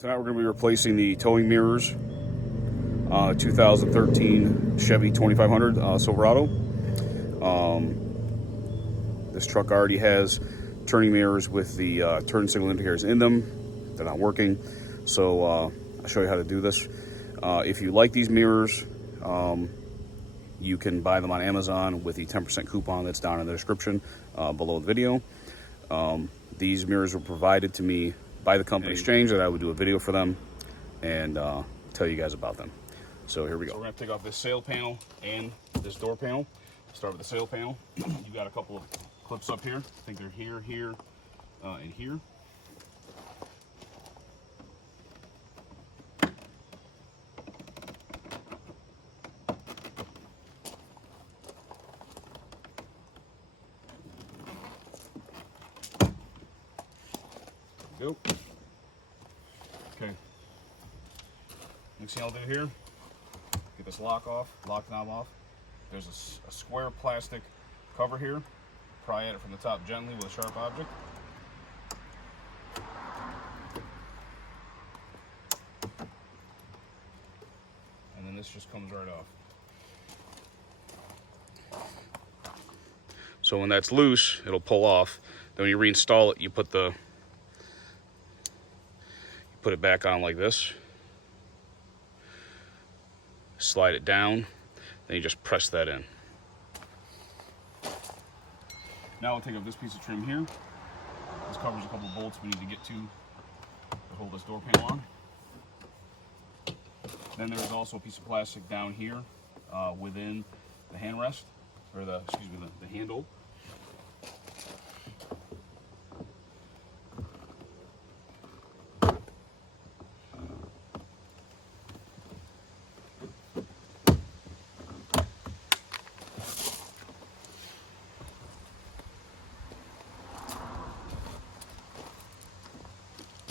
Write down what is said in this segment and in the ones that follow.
Tonight we're going to be replacing the towing mirrors, 2013 Chevy 2500 Silverado. This truck already has turning mirrors with the turn signal indicators in them. They're not working, so I'll show you how to do this. If you like these mirrors, you can buy them on Amazon with the 10% coupon that's down in the description below the video. These mirrors were provided to me by the company exchange that I would do a video for them and tell you guys about them. So here we go. So we're going to take off this sail panel and this door panel. Start with the sail panel. You got a couple of clips up here. I think they're here, here, and here. Go. Okay. Next thing I'll do here, get this lock knob off. There's a square plastic cover here. Pry at it from the top gently with a sharp object. And then this just comes right off. So when that's loose, it'll pull off. Then when you reinstall it, you put it back on like this. Slide it down, then you just press that in. Now we'll take up this piece of trim here. This covers a couple of bolts we need to get to hold this door panel on. Then there's also a piece of plastic down here within the handrest, or the handle.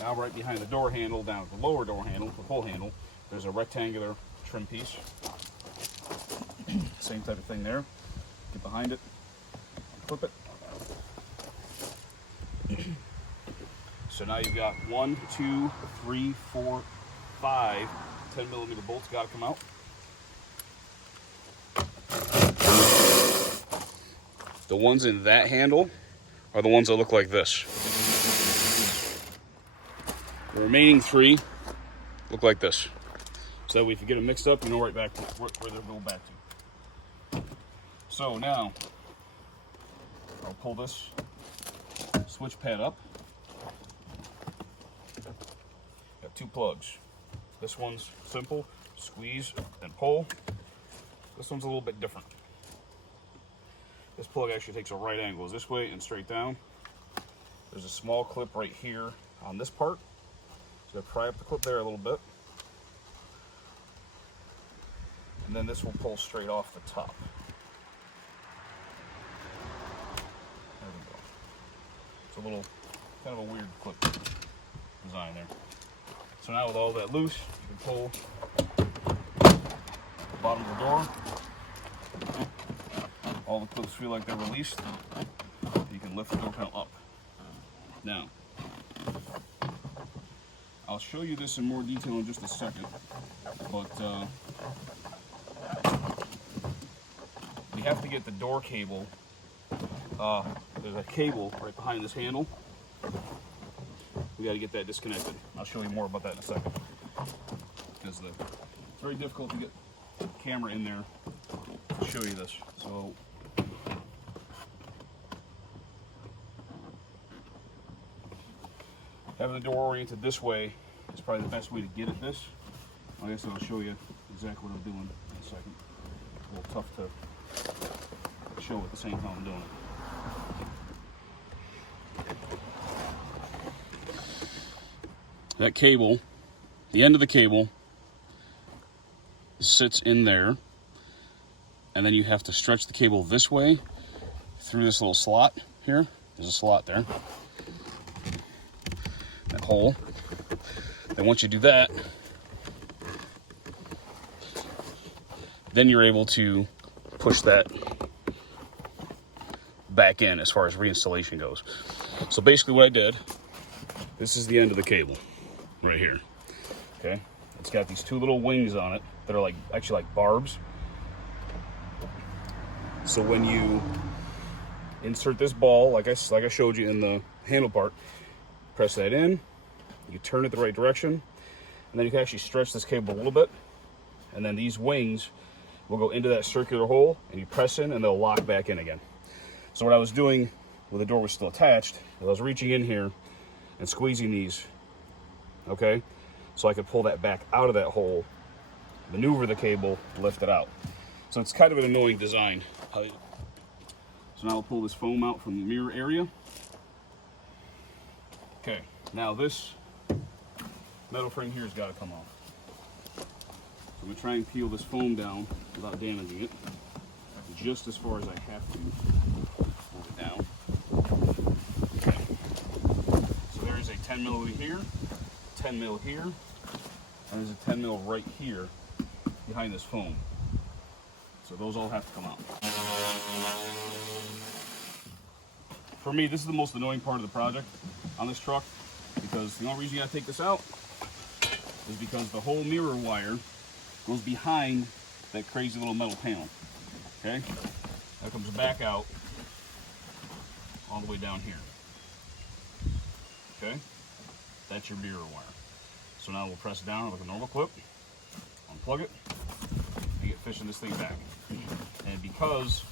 Now right behind the door handle, down at the lower door handle, the pull handle, there's a rectangular trim piece. Same type of thing there. Get behind it, clip it. So now you've got 1, 2, 3, 4, 5 10mm bolts got to come out. The ones in that handle are the ones that look like this. The remaining 3 look like this. So if you get them mixed up, you know right back to where they're going back to. So now, I'll pull this switch pad up. Got 2 plugs. This one's simple, squeeze and pull. This one's a little bit different. This plug actually takes a right angle. It's this way and straight down. There's a small clip right here on this part. So pry up the clip there a little bit. And then this will pull straight off the top. There we go. It's a little, kind of a weird clip design there. So now with all that loose, you can pull the bottom of the door. All the clips feel like they're released. You can lift the door panel up. Now, I'll show you this in more detail in just a second, but we have to get the door cable. There's a cable right behind this handle. We got to get that disconnected. I'll show you more about that in a second, because it's very difficult to get the camera in there to show you this. So having the door oriented this way is probably the best way to get at this. I guess I'll show you exactly what I'm doing in a second. A little tough to show at the same time I'm doing it. That cable, the end of the cable, sits in there, and then you have to stretch the cable this way through this little slot here. There's a slot there. That hole. Then once you do that, then you're able to push that back in as far as reinstallation goes. So basically what I did, this is the end of the cable right here. Okay, it's got these two little wings on it that are actually like barbs. So when you insert this ball, like I showed you in the handle part, press that in, you turn it the right direction, and then you can actually stretch this cable a little bit, and then these wings will go into that circular hole, and you press in, and they'll lock back in again. So what I was doing when the door was still attached, I was reaching in here and squeezing these, okay, so I could pull that back out of that hole, maneuver the cable, lift it out. So it's kind of an annoying design. So now I'll pull this foam out from the mirror area. Okay, now this metal frame here has got to come off. So I'm going to try and peel this foam down without damaging it, just as far as I have to move it down. Okay. So there is a 10 mil here, 10 mil here, and there's a 10 mil right here behind this foam. So those all have to come out. For me, this is the most annoying part of the project on this truck, because the only reason you gotta take this out is because the whole mirror wire goes behind that crazy little metal panel. Okay? That comes back out all the way down here. Okay? That's your mirror wire. So now we'll press down with a normal clip, unplug it, and get fishing this thing back. And because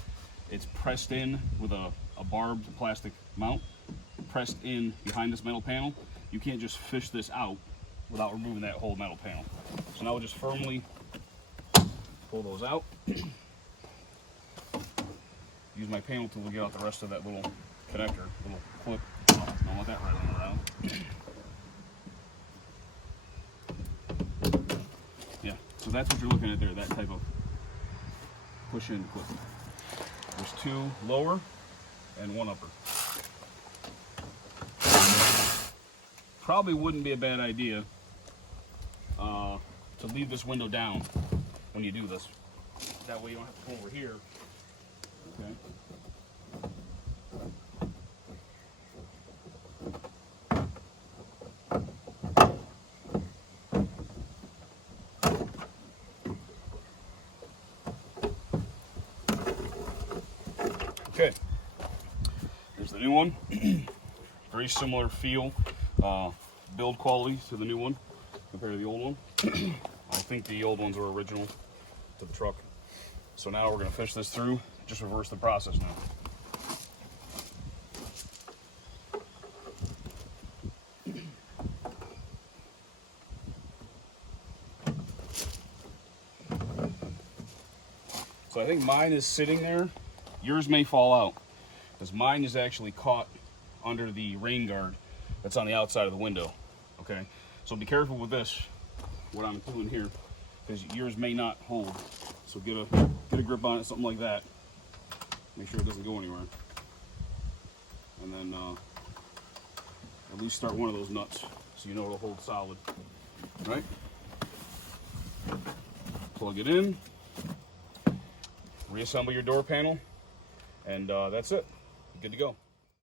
it's pressed in with a barbed plastic mount, pressed in behind this metal panel, you can't just fish this out without removing that whole metal panel. So now we'll just firmly pull those out. Use my panel tool to get out the rest of that little connector, little clip. Don't want that rattling around. Yeah, so that's what you're looking at there, that type of push-in clip. There's two lower and one upper. Probably wouldn't be a bad idea to leave this window down when you do this. That way you don't have to come over here. Okay. Okay, there's the new one. Very similar feel, build quality to the new one compared to the old one. I think the old ones were original to the truck. So now we're going to fish this through, just reverse the process now. So I think mine is sitting there. Yours may fall out, because mine is actually caught under the rain guard that's on the outside of the window. Okay, so be careful with this, what I'm doing here, because yours may not hold. So get a grip on it, something like that. Make sure it doesn't go anywhere. And then at least start one of those nuts so you know it'll hold solid. Right? Plug it in. Reassemble your door panel. And that's it. Good to go.